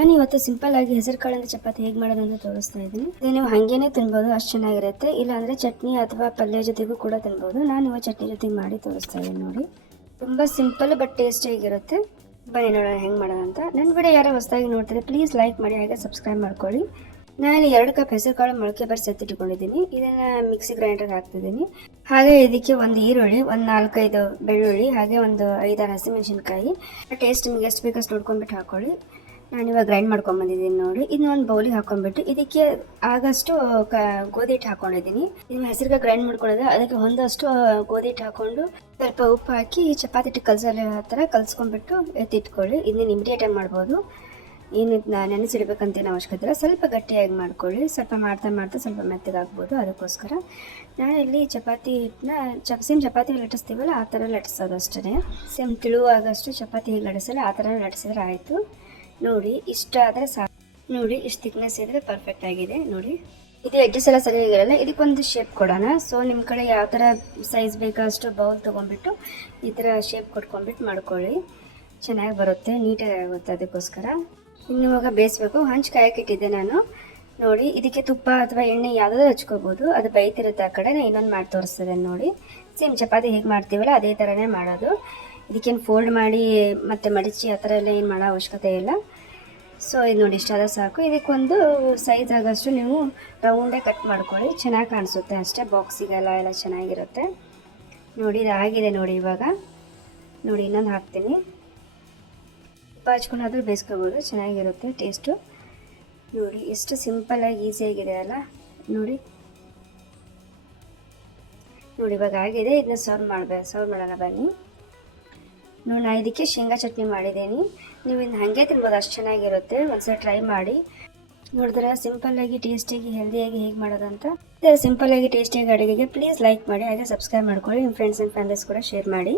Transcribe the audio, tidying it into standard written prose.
ನಾನು ಇವತ್ತು ಸಿಂಪಲ್ ಆಗಿ ಹೆಸರು ಕಾಳಿಂದ ಚಪಾತಿ ಹೇಗೆ ಮಾಡೋದು ಅಂತ ತೋರಿಸ್ತಾ ಇದ್ದೀನಿ. ಇದು ನೀವು ಹಾಗೇನೆ ತಿನ್ಬೋದು, ಅಷ್ಟು ಚೆನ್ನಾಗಿರುತ್ತೆ. ಇಲ್ಲಾಂದರೆ ಚಟ್ನಿ ಅಥವಾ ಪಲ್ಯ ಜೊತೆಗೂ ಕೂಡ ತಿನ್ಬೋದು. ನಾನು ಇವಾಗ ಚಟ್ನಿ ಜೊತೆಗೆ ಮಾಡಿ ತೋರಿಸ್ತಾ ಇದ್ದೀನಿ ನೋಡಿ. ತುಂಬ ಸಿಂಪಲ್ ಬಟ್ ಟೇಸ್ಟಿಯಾಗಿರುತ್ತೆ. ಬನ್ನಿ ನೋಡೋಣ ಹೆಂಗೆ ಮಾಡೋಣ ಅಂತ. ನನ್ನ ವಿಡಿಯೋ ಯಾರೋ ಹೊಸದಾಗಿ ನೋಡ್ತಾರೆ ಪ್ಲೀಸ್ ಲೈಕ್ ಮಾಡಿ, ಹಾಗೆ ಸಬ್ಸ್ಕ್ರೈಬ್ ಮಾಡ್ಕೊಳ್ಳಿ. ನಾನು 2 ಕಪ್ ಹೆಸರು ಕಾಳು ಮೊಳಕೆ ಬರಿಸಿ ಎತ್ತಿಟ್ಕೊಂಡಿದ್ದೀನಿ. ಇದನ್ನು ಮಿಕ್ಸಿ ಗ್ರೈಂಡರ್ಗೆ ಹಾಕ್ತಿದ್ದೀನಿ. ಹಾಗೆ ಇದಕ್ಕೆ ಒಂದು ಈರುಳ್ಳಿ, ಒಂದು 4-5 ಬೆಳ್ಳುಳ್ಳಿ, ಹಾಗೆ ಒಂದು 5-6 ಹಸಿಮೆಣಸಿನ್ಕಾಯಿ. ಟೇಸ್ಟ್ ನಿಮಗೆ ಎಷ್ಟು ಬೇಕಷ್ಟು ನೋಡ್ಕೊಂಡ್ಬಿಟ್ಟು ಹಾಕ್ಕೊಳ್ಳಿ. ನಾನಿವಾಗ ಗ್ರೈಂಡ್ ಮಾಡ್ಕೊಂಬಂದಿದ್ದೀನಿ ನೋಡಿ. ಇದನ್ನ ಒಂದು ಬೌಲಿಗೆ ಹಾಕೊಂಡ್ಬಿಟ್ಟು ಇದಕ್ಕೆ ಆಗಷ್ಟು ಗೋಧಿ ಹಿಟ್ಟು ಹಾಕೊಂಡಿದ್ದೀನಿ. ಇದನ್ನ ಹೆಸರಿಗೆ ಗ್ರೈಂಡ್ ಮಾಡ್ಕೊಳ್ಳೋದು, ಅದಕ್ಕೆ ಒಂದಷ್ಟು ಗೋಧಿ ಹಿಟ್ಟು ಹಾಕೊಂಡು ಸ್ವಲ್ಪ ಉಪ್ಪು ಹಾಕಿ ಚಪಾತಿ ಹಿಟ್ಟು ಕಲಸೋ ಥರ ಕಲಿಸ್ಕೊಂಡ್ಬಿಟ್ಟು ಎತ್ತಿಟ್ಕೊಳ್ಳಿ. ಇದನ್ನ ಇಮಿಡಿಯೇಟಾಗಿ ಮಾಡ್ಬೋದು, ಏನು ನೆನೆಸಿಡ್ಬೇಕಂತೇನು ಅವಶ್ಯಕತೆ ಇಲ್ಲ. ಸ್ವಲ್ಪ ಗಟ್ಟಿಯಾಗಿ ಮಾಡ್ಕೊಳ್ಳಿ. ಸ್ವಲ್ಪ ಮಾಡ್ತಾ ಸ್ವಲ್ಪ ಮೆತ್ತಗಾಗ್ಬೋದು. ಅದಕ್ಕೋಸ್ಕರ ನಾನಿಲ್ಲಿ ಚಪಾತಿ ಹಿಟ್ಟನ್ನ ಸೇಮ್ ಚಪಾತಿ ಲಟ್ಟಿಸ್ತೀವಲ್ಲ ಆ ಥರ ಲಟ್ಟಿಸೋದು ಅಷ್ಟೇ. ಸೇಮ್ ತಿಳುವಾಗಷ್ಟು ಚಪಾತಿ ಹೇಗೆ ಲಟ್ಟಿಸಲ್ಲ ಆ ಥರ ಲಟ್ಟಿಸಿದ್ರೆ ಆಯಿತು. ನೋಡಿ ಇಷ್ಟ ಆದರೆ ಸಾಕು. ನೋಡಿ ಇಷ್ಟು ಥಿಕ್ನೆಸ್ ಇದ್ದರೆ ಪರ್ಫೆಕ್ಟ್ ಆಗಿದೆ. ನೋಡಿ ಇದು ಎಡ್ಜಸ್ ಎಲ್ಲ ಸರಿಯಾಗಿರಲ್ಲ, ಇದಕ್ಕೊಂದು ಶೇಪ್ ಕೊಡೋಣ. ಸೊ ನಿಮ್ಮ ಕಡೆ ಯಾವ ಥರ ಸೈಜ್ ಬೇಕೋ ಅಷ್ಟು ಬೌಲ್ ತೊಗೊಂಡ್ಬಿಟ್ಟು ಈ ಥರ ಶೇಪ್ ಕೊಟ್ಕೊಂಡ್ಬಿಟ್ಟು ಮಾಡ್ಕೊಳ್ಳಿ. ಚೆನ್ನಾಗಿ ಬರುತ್ತೆ, ನೀಟಾಗಿ ಆಗುತ್ತೆ. ಅದಕ್ಕೋಸ್ಕರ ಇನ್ನು ಇವಾಗ ಬೇಯಿಸ್ಬೇಕು. ಹಂಚು ಕಾಯಕ್ಕಿಟ್ಟಿದ್ದೆ ನಾನು. ನೋಡಿ ಇದಕ್ಕೆ ತುಪ್ಪ ಅಥವಾ ಎಣ್ಣೆ ಯಾವುದಾದ್ರೂ ಹಚ್ಕೋಬೋದು, ಅದು ಬೈತಿರುತ್ತೆ ಆ ಕಡೆ. ನಾನು ಇನ್ನೊಂದು ಮಾಡಿ ತೋರಿಸ್ತದೆ ನೋಡಿ. ಸೇಮ್ ಚಪಾತಿ ಹೇಗೆ ಮಾಡ್ತೀವಲ್ಲ ಅದೇ ಥರನೇ ಮಾಡೋದು. ಇದಕ್ಕೇನು ಫೋಲ್ಡ್ ಮಾಡಿ ಮತ್ತು ಮಡಿಚಿ ಆ ಥರ ಎಲ್ಲ ಏನು ಮಾಡೋ ಅವಶ್ಯಕತೆ ಇಲ್ಲ. ಸೊ ಇದು ನೋಡಿ ಇಷ್ಟಾದ ಸಾಕು. ಇದಕ್ಕೊಂದು ಸೈಜ್ ಆಗಷ್ಟು ನೀವು ರೌಂಡೇ ಕಟ್ ಮಾಡ್ಕೊಳ್ಳಿ, ಚೆನ್ನಾಗಿ ಕಾಣಿಸುತ್ತೆ ಅಷ್ಟೇ. ಬಾಕ್ಸಿಗೆಲ್ಲ ಎಲ್ಲ ಚೆನ್ನಾಗಿರುತ್ತೆ. ನೋಡಿ ಇದು ಆಗಿದೆ ನೋಡಿ. ಇವಾಗ ನೋಡಿ ಇನ್ನೊಂದು ಹಾಕ್ತೀನಿ. ತುಪ್ಪ ಹಚ್ಕೊಂಡಾದ್ರೂ ಬೇಯಿಸ್ಕೋಬೋದು, ಚೆನ್ನಾಗಿರುತ್ತೆ ಟೇಸ್ಟು. ನೋಡಿ ಎಷ್ಟು ಸಿಂಪಲ್ಲಾಗಿ ಈಸಿಯಾಗಿದೆ ಅಲ್ಲ. ನೋಡಿ ಇವಾಗ ಆಗಿದೆ. ಇದನ್ನ ಸರ್ವ್ ಮಾಡೋಣ ಬನ್ನಿ. ನೋಡಿ ನಾನು ಇದಕ್ಕೆ ಶೇಂಗಾ ಚಟ್ನಿ ಮಾಡಿದ್ದೀನಿ. ನೀವು ಇನ್ನು ಹಾಗೆ ತಿನ್ಬೋದು, ಅಷ್ಟು ಚೆನ್ನಾಗಿರುತ್ತೆ. ಒಂದ್ಸಲ ಟ್ರೈ ಮಾಡಿ. ನೋಡಿದ್ರೆ ಸಿಂಪಲ್ಲಾಗಿ ಟೇಸ್ಟಿಯಾಗಿ ಹೆಲ್ದಿಯಾಗಿ ಹೇಗೆ ಮಾಡೋದಂತ. ಸಿಂಪಲ್ಲಾಗಿ ಟೇಸ್ಟಿಯಾಗಿ ಅಡುಗೆಗೆ ಪ್ಲೀಸ್ ಲೈಕ್ ಮಾಡಿ, ಹಾಗೆ ಸಬ್ಸ್ಕ್ರೈಬ್ ಮಾಡ್ಕೊಳ್ಳಿ. ನಿಮ್ಮ ಫ್ರೆಂಡ್ಸ್ ಆ್ಯಂಡ್ ಫ್ಯಾಮಿಲೀಸ್ ಕೂಡ ಶೇರ್ ಮಾಡಿ.